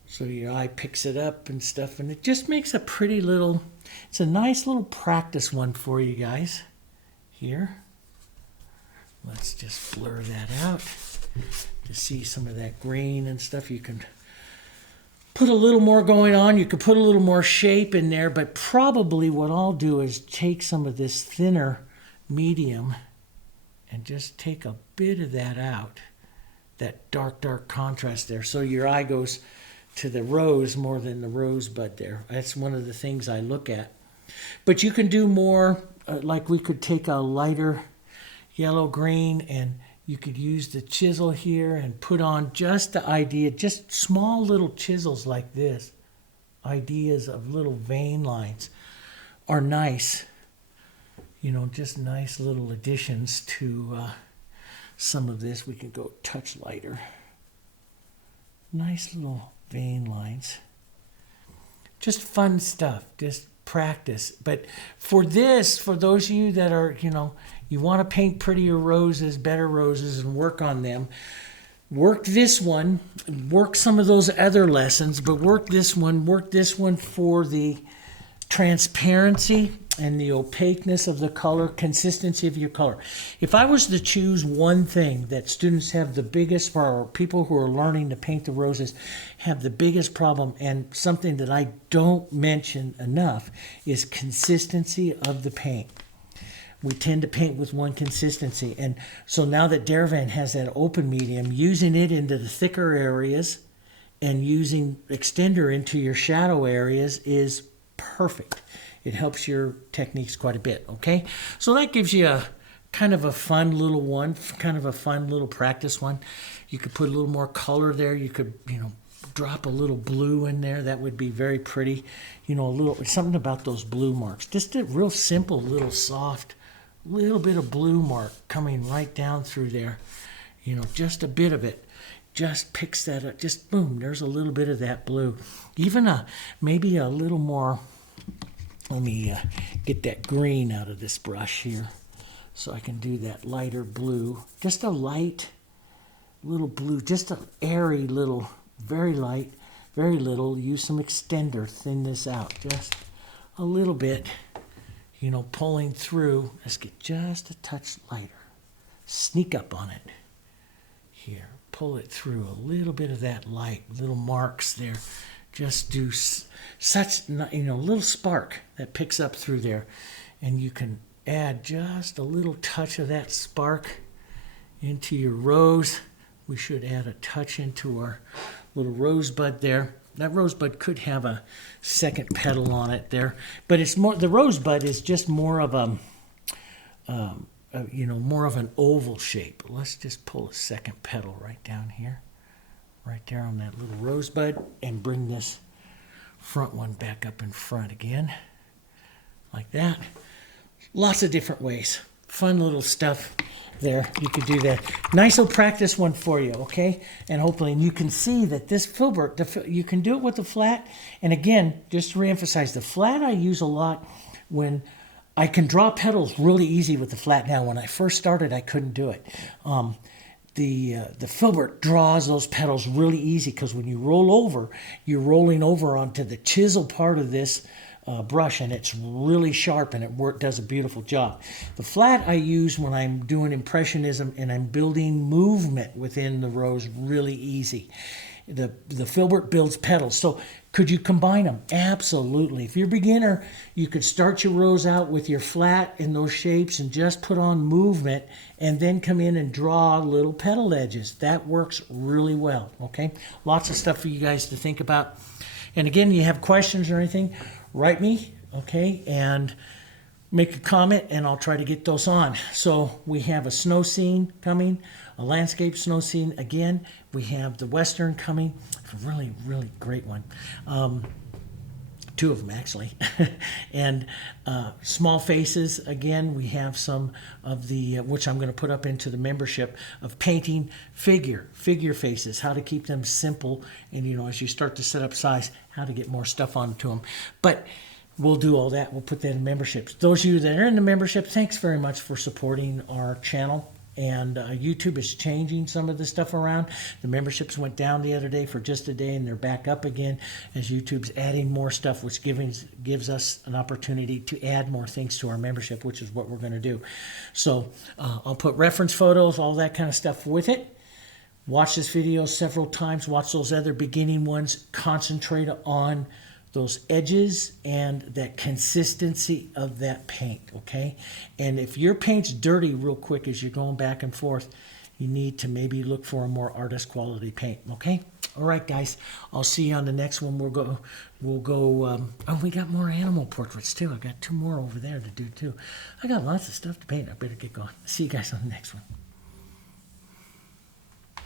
so your eye picks it up and stuff, and it just makes a pretty little, it's a nice little practice one for you guys here. Let's just blur that out to see some of that green and stuff. You can put a little more going on. You could put a little more shape in there, but probably what I'll do is take some of this thinner medium and just take a bit of that out, that dark contrast there. So your eye goes to the rose more than the rosebud there. That's one of the things I look at. But you can do more, like we could take a lighter yellow-green and you could use the chisel here and put on just the idea, just small little chisels like this. ideas of little vein lines are nice. You know, just nice little additions to some of this. We can go touch lighter. Nice little vein lines. Just fun stuff. Just practice. But for this, for those of you that are, you know, you want to paint prettier roses, better roses, and work on them, work this one, work some of those other lessons, but work this one for the transparency and the opaqueness of the color, consistency of your color. If I was to choose one thing that students have the biggest, or people who are learning to paint the roses have the biggest problem, and something that I don't mention enough, is consistency of the paint. We tend to paint with one consistency. And so now that Diarylide has that open medium, using it into the thicker areas and using extender into your shadow areas is perfect. It helps your techniques quite a bit, okay? So that gives you a kind of a fun little one, kind of a fun little practice one. You could put a little more color there. You could, you know, drop a little blue in there. That would be very pretty. You know, a little, something about those blue marks. Just a real simple, little soft, little bit of blue mark coming right down through there. You know, just a bit of it. Just picks that up. Just boom, there's a little bit of that blue. Even maybe a little more. Let me get that green out of this brush here so I can do that lighter blue. Just a light little blue, just an airy little, very light, very little. Use some extender, thin this out just a little bit, you know, pulling through. Let's get just a touch lighter. Sneak up on it here. Pull it through a little bit of that light, little marks there. Just do such, you know, little spark that picks up through there. And you can add just a little touch of that spark into your rose. We should add a touch into our little rosebud there. That rosebud could have a second petal on it there. But it's more, the rosebud is just more of you know, more of an oval shape. Let's just pull a second petal right down here. Right there on that little rosebud, and bring this front one back up in front again, like that. Lots of different ways. Fun little stuff there. You could do that. Nice little practice one for you, okay? And hopefully, and you can see that this filbert, you can do it with the flat. And again, just to reemphasize, the flat I use a lot when I can draw petals really easy with the flat. Now, when I first started, I couldn't do it. The filbert draws those petals really easy, because when you roll over, you're rolling over onto the chisel part of this brush, and it's really sharp, and it does a beautiful job. The flat I use when I'm doing impressionism and I'm building movement within the rose really easy. The filbert builds petals. So could you combine them? Absolutely. If you're a beginner, you could start your rose out with your flat in those shapes and just put on movement, and then come in and draw little petal edges. That works really well, okay? Lots of stuff for you guys to think about. And again, you have questions or anything, write me, okay? And make a comment, and I'll try to get those on. So we have a snow scene coming, a landscape snow scene again. We have the Western coming, a really, really great one. Two of them, actually. And small faces, again, we have some of the, which I'm going to put up into the membership, of painting figure faces, how to keep them simple, and, you know, as you start to set up size, how to get more stuff onto them. But we'll do all that. We'll put that in memberships. Those of you that are in the membership, thanks very much for supporting our channel. And YouTube is changing some of the stuff around. The memberships went down the other day for just a day, and they're back up again as YouTube's adding more stuff, which gives us an opportunity to add more things to our membership, which is what we're going to do. So I'll put reference photos, all that kind of stuff with it. Watch this video several times. Watch those other beginning ones. Concentrate on those edges and that consistency of that paint, okay? And if your paint's dirty real quick as you're going back and forth, you need to maybe look for a more artist quality paint, okay? All right, guys, I'll see you on the next one. We'll go, oh, we got more animal portraits too. I got 2 more over there to do too. I got lots of stuff to paint. I better get going. See you guys on the next one.